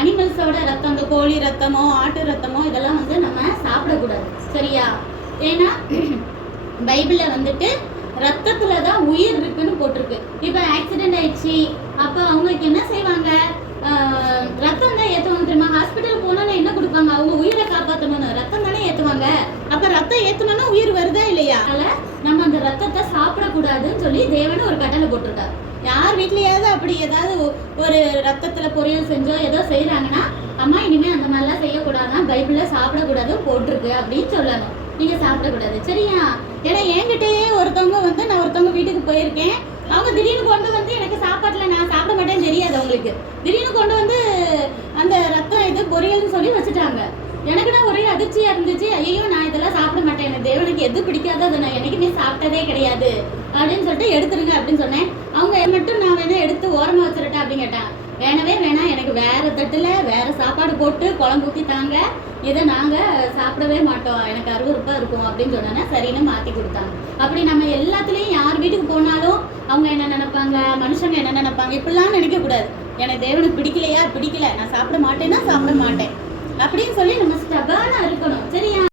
அனிமல்ஸோட ரத்தம், இந்த கோழி ரத்தமோ ஆட்டு ரத்தமோ இதெல்லாம் வந்து நம்ம சாப்பிடக்கூடாது, சரியா? ஏன்னா பைபிளில் வந்துட்டு ரத்தத்துல தான் உயிர் இருக்குன்னு போட்டிருக்கு. இப்போ ஆக்சிடென்ட் ஆயிடுச்சு, அப்போ அவங்களுக்கு என்ன செய்வாங்க? ரத்தம் தான் ஏற்றுவாங்க தெரியுமா? ஹாஸ்பிட்டல் போனோன்னு என்ன கொடுப்பாங்க? அவங்க உயிரை காப்பாற்றணும்னு ரத்தம் தானே ஏற்றுவாங்க. அப்போ ரத்தம் ஏற்றணும்னா உயிர் வருதா இல்லையா? அதனால் நம்ம அந்த ரத்தத்தை சாப்பிடக்கூடாதுன்னு சொல்லி தேவன் ஒரு கட்டளை போட்டிருக்காரு. யார் வீட்லையாவது அப்படி ஏதாவது ஒரு ரத்தத்தில் பொரியல் செஞ்சோ ஏதோ செய்கிறாங்கன்னா, அம்மா இனிமேல் அந்த மாதிரிலாம் செய்யக்கூடாதான், பைபிளில் சாப்பிடக்கூடாதுன்னு போட்டிருக்கு அப்படின்னு சொல்லணும். நீங்கள் சாப்பிடக்கூடாது, சரியா? ஏன்னா என்கிட்டயே ஒருத்தவங்க வந்து, நான் ஒருத்தவங்க வீட்டுக்கு போயிருக்கேன், அவங்க திடீர்னு கொண்டு வந்து எனக்கு சாப்பாட்டில் நான் சாப்பிட மாட்டேன்னு தெரியாது அவங்களுக்கு, திடீர்னு கொண்டு வந்து அந்த ரத்தம் இது பொரியல்னு சொல்லி வச்சுட்டாங்க. எனக்கு தான் ஒரே அதிர்ச்சியாக இருந்துச்சு. ஐயோ, நான் இதெல்லாம் சாப்பிட மாட்டேன், எனக்கு தேவனுக்கு எது பிடிக்காதோ அதை நான் எனக்குமே சாப்பிட்டதே கிடையாது அப்படின்னு சொல்லிட்டு எடுத்துருங்க அப்படின்னு சொன்னேன். அவங்க மட்டும் நான் வேணா எடுத்து ஓரமாக வச்சுருட்டேன் அப்படின்னு கேட்டேன். வேணவே வேணாம், எனக்கு வேறு தட்டில் வேறு சாப்பாடு போட்டு குழம்பு ஊற்றி தாங்க, இதை நாங்கள் சாப்பிடவே மாட்டோம், எனக்கு அருவருப்பாக இருக்கும் அப்படின்னு சொன்னோன்னா சரின்னு மாற்றி கொடுத்தாங்க. அப்படி நம்ம எல்லாத்துலேயும் யார் வீட்டுக்கு போனாலும் அவங்க என்ன நினைப்பாங்க, மனுஷங்க என்ன நினைப்பாங்க, இப்படிலாம் நினைக்கக்கூடாது. எனக்கு தேவனுக்கு பிடிக்கலையா, பிடிக்கல, நான் சாப்பிட மாட்டேன்னா சாப்பிட மாட்டேன் அப்படின்னு சொல்லி நம்ம ஸ்டபானா இருக்கணும், சரியா?